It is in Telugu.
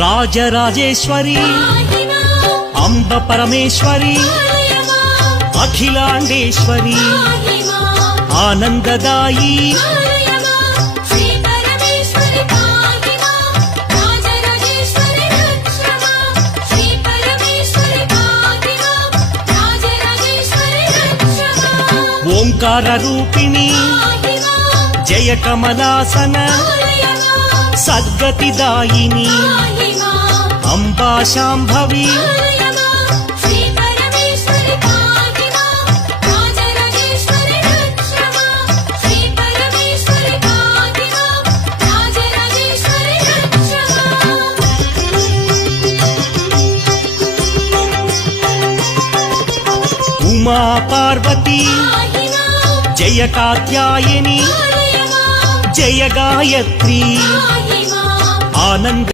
రాజరాజేశ్వరి అంబ పరమేశ్వరి అఖిలాండేశ్వరి ఆనందదాయి ఓంకార రూపిణి జయ కమలాసన సద్గతిదాయిని అంబా శాంభవి ఉమా పార్వతి జయ కాత్యాయని జయ గాయత్రి ఆనంద